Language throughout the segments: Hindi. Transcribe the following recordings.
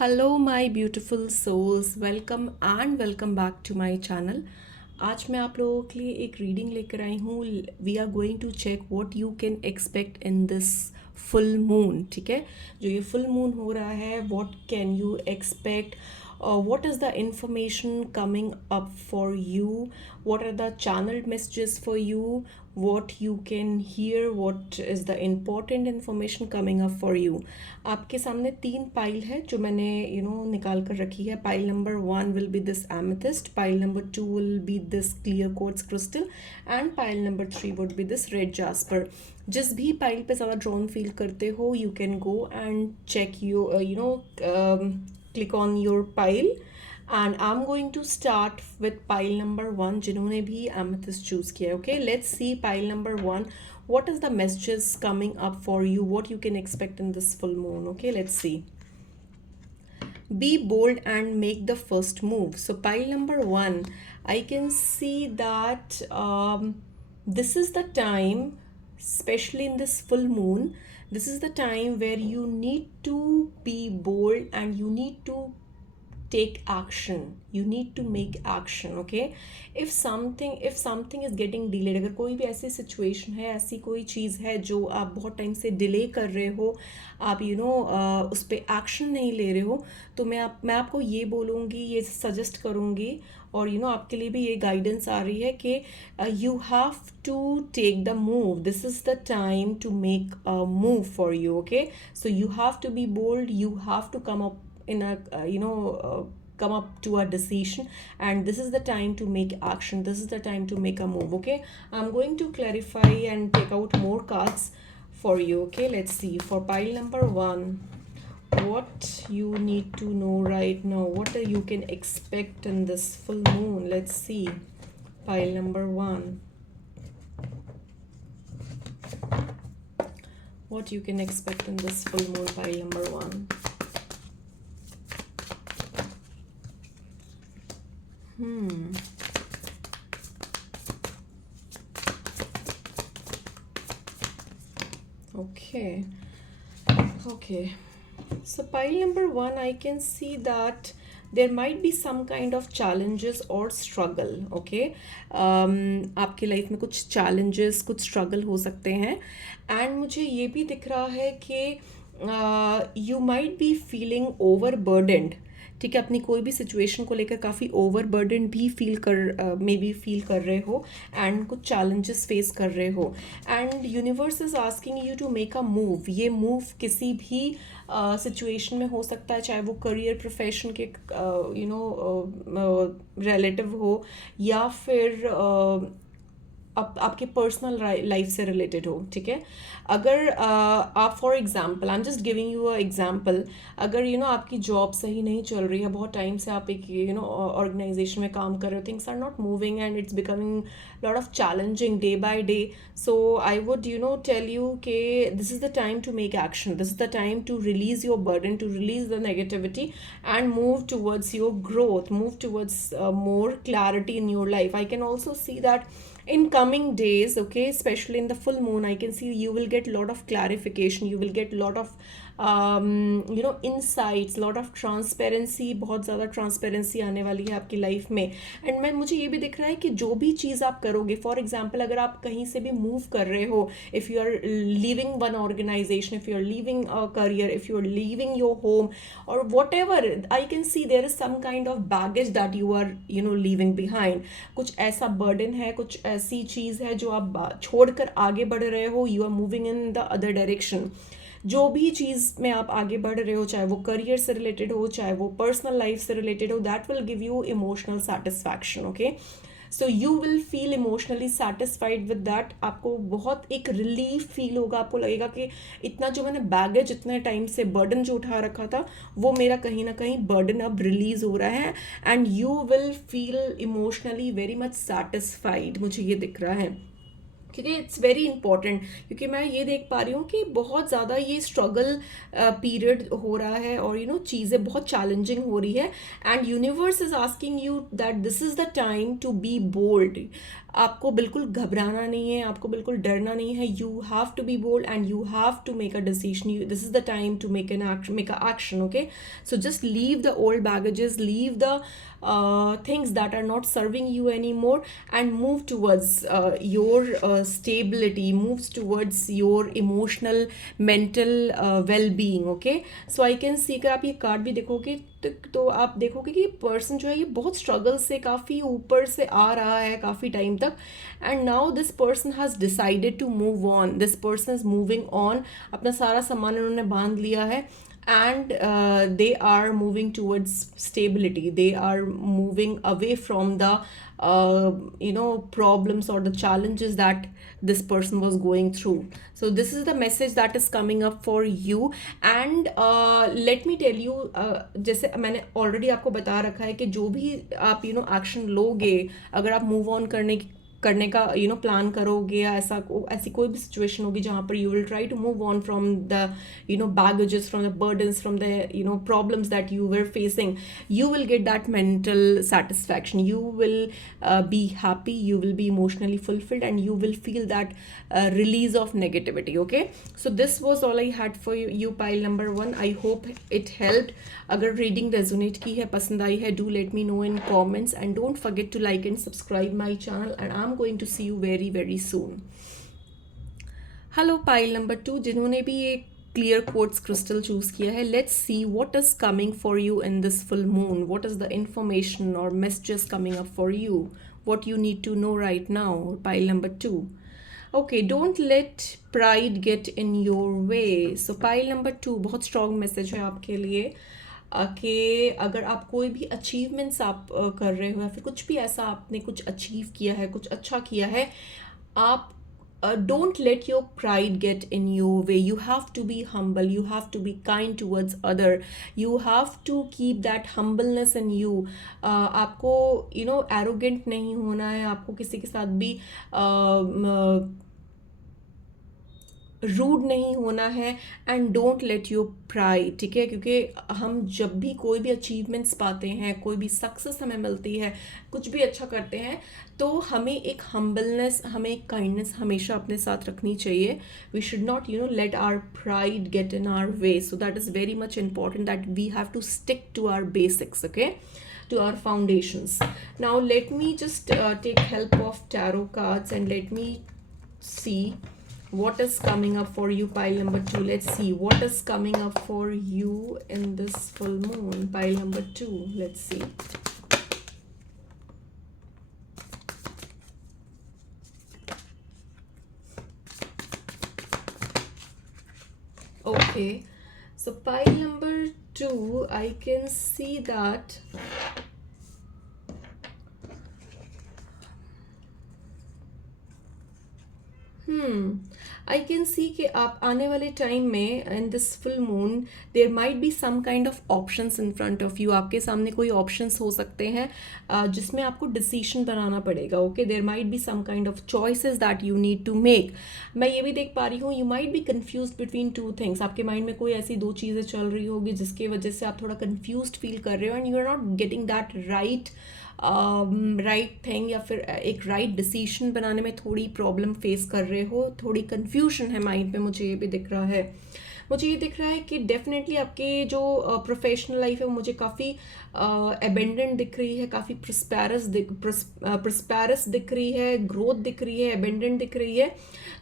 Hello my beautiful souls, welcome and welcome back to my channel. आज मैं आप लोगों के लिए एक रीडिंग लेकर आई हूँ। We are going to check what you can expect in this full moon. ठीक है, जो ये फुल मून हो रहा है, what can you expect, what is the information coming up for you, what are the channeled messages for you, what you can hear, what is the important information coming up for you। आपके सामने तीन पाइल है जो मैंने निकाल कर रखी है। Pile number 1 will be this amethyst, pile number 2 will be this clear quartz crystal and pile number 3 would be this red jasper. जिस भी पाइल पे ज़्यादा ड्रॉन फील करते हो, you can go and check click on your pile and I'm going to start with pile number 1 जिन्होंने भी amethyst choose किया है। Okay, let's see pile number 1, what is the messages coming up for you, what you can expect in this full moon। Okay, let's see। Be bold and make the first move। So pile number 1, I can see that this is the time, especially in this full moon, this is the time where you need to be bold and you need to take action, you need to make action। Okay, if something is getting delayed, अगर कोई भी ऐसी सिचुएशन है, ऐसी कोई चीज़ है जो आप बहुत टाइम से डिले कर रहे हो, आप उस पर एक्शन नहीं ले रहे हो, तो मैं आपको ये बोलूँगी, ये सजेस्ट करूँगी, और आपके लिए भी ये गाइडेंस आ रही है कि you have to take the move. This is the time to make a move for you. Okay, so you have to be bold, you have to come up in a come up to a decision, and this is the time to make action, this is the time to make a move। Okay, I'm going to clarify and take out more cards for you। Okay, let's see for pile number 1, what you need to know right now, what you can expect in this full moon। Let's see pile number 1, what you can expect in this full moon, pile number 1। Okay, okay, so pile number 1, I can see that there might be some kind of challenges or struggle। Okay, आपकी लाइफ में कुछ challenges, कुछ struggle हो सकते हैं, and मुझे ये भी दिख रहा है कि you might be feeling overburdened। ठीक है, अपनी कोई भी सिचुएशन को लेकर काफ़ी ओवरबर्डन भी मे बी फील कर रहे हो, एंड कुछ चैलेंजेस फेस कर रहे हो, and universe is asking you to make a move. ये मूव किसी भी सिचुएशन में हो सकता है, चाहे वो करियर प्रोफेशन के रिलेटिव हो, या फिर आपके पर्सनल लाइफ से रिलेटेड हो। ठीक है, अगर आप for example, I am just giving you a example, अगर आपकी जॉब सही नहीं चल रही है, बहुत टाइम से आप एक ऑर्गेनाइजेशन में काम कर रहे हो, things are not moving and it's becoming lot of challenging day by day, so I would tell you कि this is the time to make action, this is the time to release your burden, to release the negativity and move towards your growth, move towards more clarity in your life। I can also see that in coming days, okay, especially in the full moon, I can see you will get lot of clarification, you will get lot of insights, lot of transparency, बहुत ज़्यादा ट्रांसपेरेंसी आने वाली है आपकी लाइफ में। एंड मुझे ये भी दिख रहा है कि जो भी चीज़ आप करोगे, फॉर एग्जाम्पल अगर आप कहीं से भी मूव कर रहे हो, if you are leaving one organisation, if you are leaving a career, if you are leaving your home, और whatever, I can see there is some kind of baggage that you are leaving behind. कुछ ऐसा बर्डन है, कुछ ऐसी चीज़ है जो आप छोड़कर आगे बढ़ रहे हो, you are moving in the other direction. जो भी चीज़ में आप आगे बढ़ रहे हो, चाहे वो करियर से रिलेटेड हो, चाहे वो पर्सनल लाइफ से रिलेटेड हो, that will give you emotional satisfaction. Okay, so you will feel emotionally satisfied with that. आपको बहुत एक रिलीफ फील होगा, आपको लगेगा कि इतना जो मैंने बैगेज, इतने टाइम से बर्डन जो उठा रखा था, वो मेरा कहीं ना कहीं बर्डन अब रिलीज हो रहा है, and you will feel emotionally very much satisfied. मुझे ये दिख रहा है क्योंकि इट्स वेरी इंपॉर्टेंट, क्योंकि मैं ये देख पा रही हूँ कि बहुत ज़्यादा ये स्ट्रगल पीरियड हो रहा है, और चीज़ें बहुत चैलेंजिंग हो रही है, and universe is asking you that this is the time to be bold. आपको बिल्कुल घबराना नहीं है, आपको बिल्कुल डरना नहीं है। You have to be bold and you have to make a decision. This is the time to make a action, okay? So just leave the old baggages, leave the things that are not serving you anymore, and move towards your stability, moves towards your emotional mental well-being, okay? So I can see, अगर आप ये कार्ड भी देखोगे तो आप देखोगे कि पर्सन जो है ये बहुत स्ट्रगल से काफ़ी ऊपर से आ रहा है काफ़ी टाइम तक, and now this person has decided to move on. This person is moving on, अपना सारा सामान उन्होंने बांध लिया है, and they are moving towards stability. They are moving away from the problems or the challenges that this person was going through. So this is the message that is coming up for you, and let me tell you, जैसे मैंने ऑलरेडी आपको बता रखा है कि जो भी आप एक्शन लोगे, अगर आप मूव ऑन करने का प्लान करोगे, या ऐसी कोई भी सिचुएशन होगी जहाँ पर you will try to move on from the baggages, from the burdens, from the problems that you were facing, you will get that mental satisfaction. You will be happy, you will be emotionally fulfilled, and you will feel that release of negativity, okay? So this was all I had for you pile number 1. I hope it helped. अगर रीडिंग रेजोनेट की है, पसंद आई है, do let me know in comments, and don't forget to like and subscribe my channel, and I'm going to see you very very soon. Hello pile number 2, जिन्होंने भी ये क्लियर क्वार्ट्ज क्रिस्टल चूज किया है, let's see what is coming for you in this full moon. What is the information और messages coming up for you, what you need to know right now. Pile number 2. Okay, don't let pride get in your way. So pile number 2, बहुत स्ट्रॉन्ग मैसेज है आपके लिए कि अगर आप कोई भी अचीवमेंट्स आप कर रहे हो, या फिर कुछ भी ऐसा आपने कुछ अचीव किया है, कुछ अच्छा किया है, आप don't let your pride get in your way. You have to be humble, you have to be kind towards other, you have to keep that humbleness in you. आपको arrogant नहीं होना है, आपको किसी के साथ भी रूड नहीं होना है, and don't let your pride, ठीक है? क्योंकि हम जब भी कोई भी अचीवमेंट्स पाते हैं, कोई भी सक्सेस हमें मिलती है, कुछ भी अच्छा करते हैं, तो हमें एक हम्बलनेस, हमें एक काइंडनेस हमेशा अपने साथ रखनी चाहिए. We should not let our pride get in our way. So that is very much important that we have to stick to our basics, okay, to our foundations. Now let me just take help of tarot cards, and let me see what is coming up for you, pile number 2. Let's see what is coming up for you in this full moon, pile number 2. Let's see. Okay, so pile number 2, I can see that I can see कि आप आने वाले टाइम में in this full moon there might be some kind of options in front of you. आपके सामने कोई ऑप्शंस हो सकते हैं जिसमें आपको डिसीजन बनाना पड़ेगा, okay? There might be some kind of choices that you need to make. मैं ये भी देख पा रही हूँ, you might be confuse between 2 things. आपके माइंड में कोई ऐसी 2 चीज़ें चल रही होगी जिसकी वजह से आप थोड़ा कन्फ्यूज फील कर रहे हो, and you are not getting that right thing, या फिर एक राइट डिसीजन बनाने में थोड़ी प्रॉब्लम फेस कर रहे हो, थोड़ी कन्फ्यूजन है माइंड में. मुझे ये भी दिख रहा है. मुझे ये दिख रहा है कि डेफिनेटली आपके जो प्रोफेशनल लाइफ है वो मुझे काफ़ी एबेंडेंट दिख रही है, काफ़ी प्रस्पैरस दिख रही है, ग्रोथ दिख रही है, एबेंडेंट दिख रही है.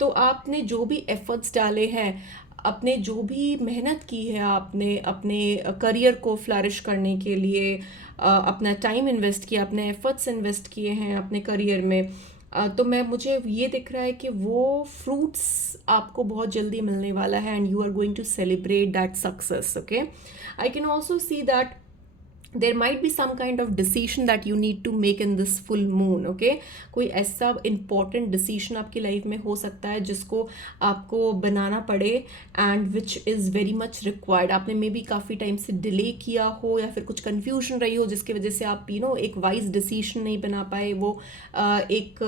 तो आपने जो भी एफर्ट्स डाले हैं, अपने जो भी मेहनत की है आपने अपने करियर को फ्लरिश करने के लिए, अपना टाइम इन्वेस्ट किया, अपने एफर्ट्स इन्वेस्ट किए हैं अपने करियर में, तो मुझे ये दिख रहा है कि वो फ्रूट्स आपको बहुत जल्दी मिलने वाला है, and you are going to celebrate that success, okay? I can also see that there might be some kind of decision that you need to make in this full moon. okay, कोई ऐसा important decision आपकी लाइफ में हो सकता है जिसको आपको बनाना पड़े and which is very much required. आपने मे बी काफ़ी टाइम से डिले किया हो या फिर कुछ confusion रही हो जिसकी वजह से आप एक wise decision नहीं बना पाए, वो एक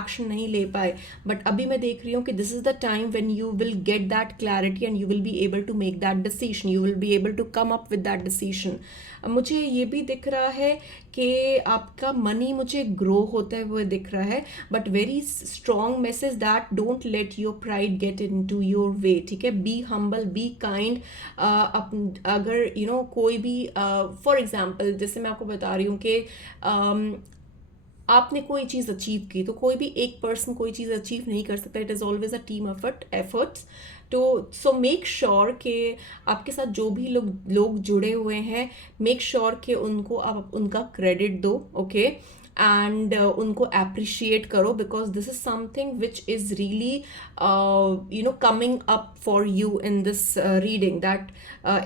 action नहीं ले पाए. बट अभी मैं देख रही हूँ कि this is the time when you will get that clarity and you will be able to make that decision. You will be able to come up with that decision. मुझे ये भी दिख रहा है कि आपका मनी मुझे ग्रो होता है वो दिख रहा है, but very strong message that don't let your pride get in to your way. ठीक है, बी हम्बल, बी काइंड. अगर कोई भी फॉर एग्जाम्पल जैसे मैं आपको बता रही हूँ कि आपने कोई चीज़ अचीव की, तो कोई भी एक पर्सन कोई चीज़ अचीव नहीं कर सकता. It is always a team efforts. तो सो मेक श्योर कि आपके साथ जो भी लोग जुड़े हुए हैं, मेक श्योर कि उनको आप उनका क्रेडिट दो. ओके, एंड उनको अप्रिशिएट करो, because this is something which is really coming up for you in this reading, that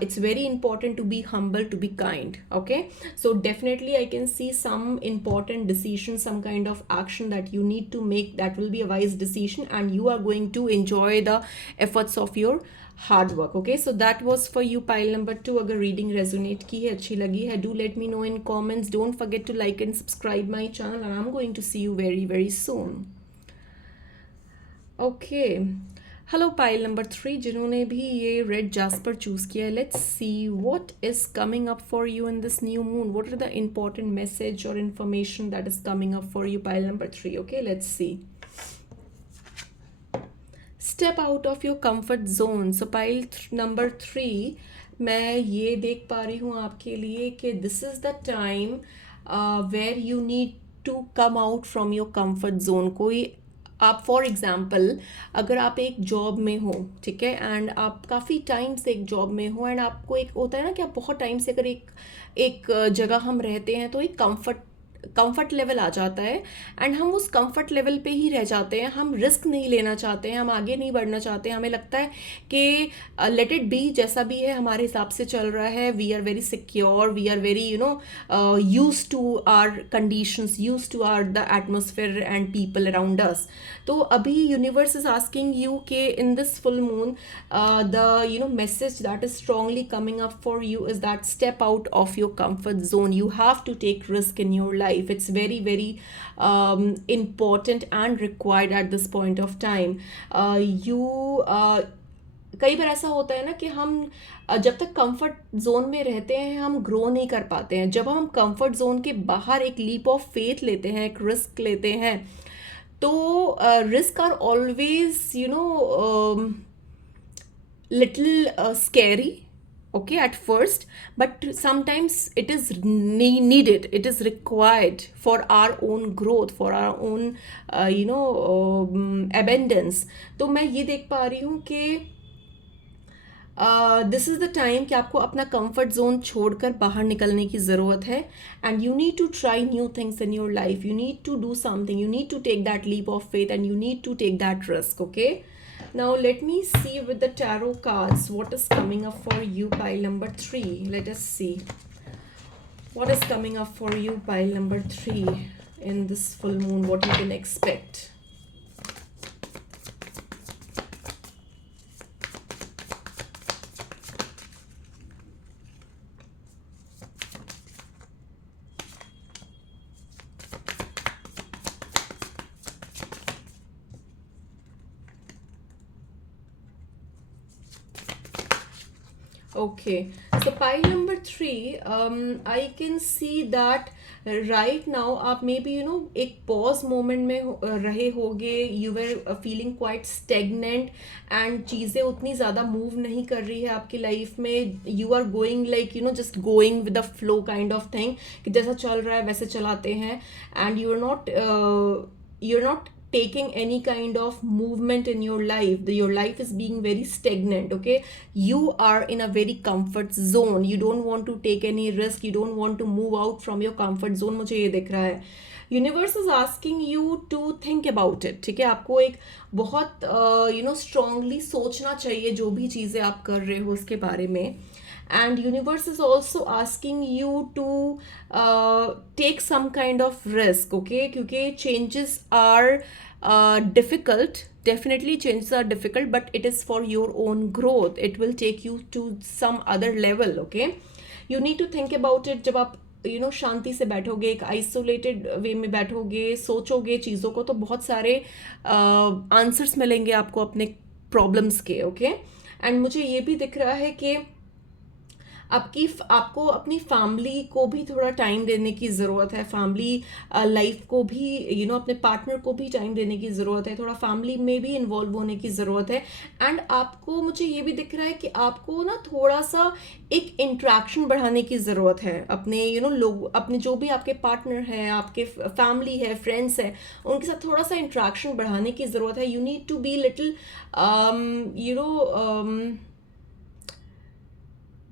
it's very important to be humble, to be kind. okay, so definitely I can see some important decision, some kind of action that you need to make, that will be a wise decision, and you are going to enjoy the efforts of your hard work. Okay, so that was for you pile number 2. अगर रीडिंग रेजोनेट की है, अच्छी लगी है, do let me know in comments. Don't forget to like and subscribe my channel, and I am going to see you very very soon. Okay, hello pile number 3 जिन्होंने भी ये रेड जास्पर चूज किया है. Let's see what is coming up for you in this new moon. What are the important message और information that is coming up for you pile number 3. Okay, let's see. Step out of your comfort zone. So pile number 3, मैं ये देख पा रही हूँ आपके लिए कि this is the time where you need to come out from your comfort zone. कोई आप फॉर एग्जाम्पल अगर आप एक जॉब में हो, ठीक है, एंड आप काफ़ी टाइम से एक जॉब में हो, एंड आपको एक होता है ना कि आप बहुत टाइम से अगर एक जगह हम रहते हैं तो एक कंफर्ट लेवल आ जाता है, एंड हम उस कंफर्ट लेवल पे ही रह जाते हैं. हम रिस्क नहीं लेना चाहते हैं, हम आगे नहीं बढ़ना चाहते हैं. हमें लगता है कि लेट इट बी, जैसा भी है हमारे हिसाब से चल रहा है. We are very secure, we are very use to our conditions, use to our the atmosphere and people around us. तो अभी यूनिवर्स इज आस्किंग यू कि in this full moon the message that is strongly coming up for you is that step out of your comfort zone. You have to take risk in your life. It's very very important and required at this point of time. कई बार ऐसा होता है ना कि हम जब तक कंफर्ट जोन में रहते हैं हम ग्रो नहीं कर पाते हैं. जब हम कंफर्ट जोन के बाहर एक लीप ऑफ फेथ लेते हैं, एक रिस्क लेते हैं, तो risk are always little scary. okay, at first, but sometimes it is needed, it is required for our own growth, for our own abundance. तो मैं ये देख पा रही हूँ कि दिस इज़ द टाइम कि आपको अपना कंफर्ट जोन छोड़कर बाहर निकलने की ज़रूरत है, and you need to try new things in your life. You need to do something, you need to take that leap of faith, and you need to take that risk. okay, now let me see with the tarot cards what is coming up for you pile number 3. Let us see what is coming up for you pile number 3 in this full moon, what you can expect. Okay, so pile number 3, I can see that right now आप मे बी एक पॉज मोमेंट में रहे होगे. You were feeling quite stagnant, and चीज़ें उतनी ज़्यादा मूव नहीं कर रही है आपकी लाइफ में. You are going like just going with the flow kind of thing, कि जैसा चल रहा है वैसे चलाते हैं, and you are not taking any kind of movement in your life. Your life is being very stagnant. okay, you are in a very comfort zone. You don't want to take any risk, you don't want to move out from your comfort zone. मुझे ये दिख रहा है. Universe is asking you to think about it. ठीक है, आपको एक बहुत स्ट्रांगली सोचना चाहिए जो भी चीज़ें आप कर रहे हो उसके बारे में. and universe is also asking you to take some kind of risk, okay, क्योंकि changes are difficult. Definitely changes are difficult, but it is for your own growth. It will take you to some other level, okay. You need to think about it. जब आप शांति से बैठोगे, एक आइसोलेटेड वे में बैठोगे, सोचोगे चीज़ों को, तो बहुत सारे आंसर्स मिलेंगे आपको अपने प्रॉब्लम्स के, ओके। एंड मुझे ये भी दिख रहा है कि आपको अपनी फैमिली को भी थोड़ा टाइम देने की ज़रूरत है, फैमिली लाइफ को भी अपने पार्टनर को भी टाइम देने की ज़रूरत है, थोड़ा फैमिली में भी इन्वॉल्व होने की ज़रूरत है। एंड आपको, मुझे ये भी दिख रहा है कि आपको ना थोड़ा सा एक इंट्रैक्शन बढ़ाने की ज़रूरत है अपने लोग, अपने जो भी आपके पार्टनर हैं, आपके फैमिली है, फ्रेंड्स है, उनके साथ थोड़ा सा इंट्रैक्शन बढ़ाने की ज़रूरत है। You need to be little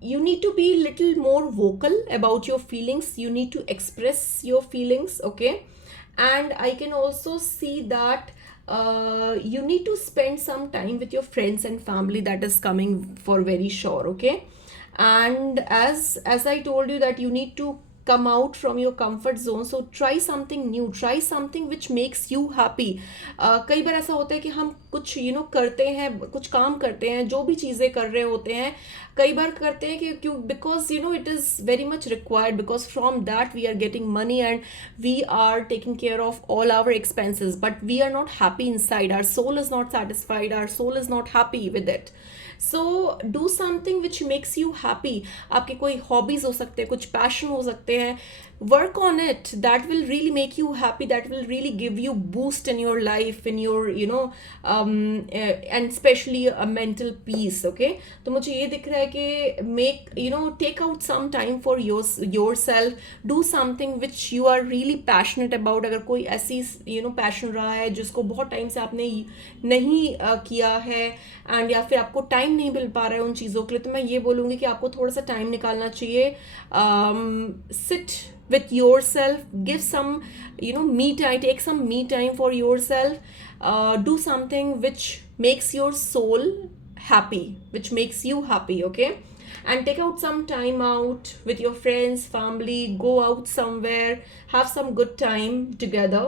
you need to be little more vocal about your feelings. You need to express your feelings, okay. And I can also see that you need to spend some time with your friends and family. That is coming for very sure, okay. And as I told you that you need to come out from your comfort zone. So try something new, try something which makes you happy. कई बार ऐसा होता है कि हम कुछ करते हैं, कुछ काम करते हैं, जो भी चीज़ें कर रहे होते हैं, कई बार करते हैं कि क्यों, because it is very much required, because from that we are getting money and we are taking care of all our expenses, but we are not happy inside. Our soul is not satisfied, our soul is not happy with it. So do something which makes you happy. आपके कोई हॉबीज हो सकते हैं, कुछ पैशन हो सकते हैं, work on it. That will really make you happy, that will really give you boost in your life, in your and especially a mental peace, okay. तो मुझे ये दिख रहा है कि make take out some time for yourself, do something which you are really passionate about. अगर कोई ऐसी पैशन रहा है जिसको बहुत टाइम से आपने नहीं किया है, एंड या फिर आपको टाइम नहीं मिल पा रहा है उन चीज़ों के लिए, तो मैं ये बोलूँगी कि आपको थोड़ा सा टाइम निकालना चाहिए. Sit with yourself, give some me time, take some me time for yourself. Do something which makes your soul happy, which makes you happy, okay. And take out some time out with your friends, family, go out somewhere, have some good time together,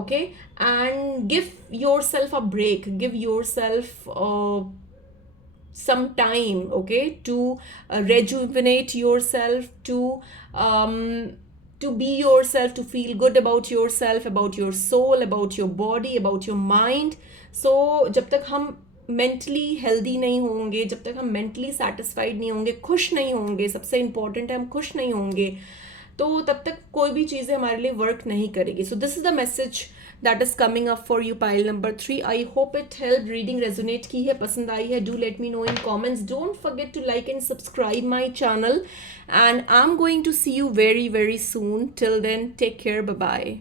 okay. And give yourself a break, give yourself some time, okay, to rejuvenate yourself, to be yourself, to feel good about yourself, about your soul, about your body, about your mind. So जब तक हम मेंटली हेल्दी नहीं होंगे, जब तक हम मेंटली सेटिस्फाइड नहीं होंगे, खुश नहीं होंगे, सबसे इम्पॉर्टेंट है हम खुश नहीं होंगे, तो तब तक कोई भी चीज़ें हमारे लिए वर्क नहीं करेगी. So this is the message that is coming up for you, pile number 3. I hope it helped. Reading resonate की है, पसंद आई है, do let me know in comments. Don't forget to like and subscribe my channel, and I'm going to see you very very soon. Till then, take care, bye bye.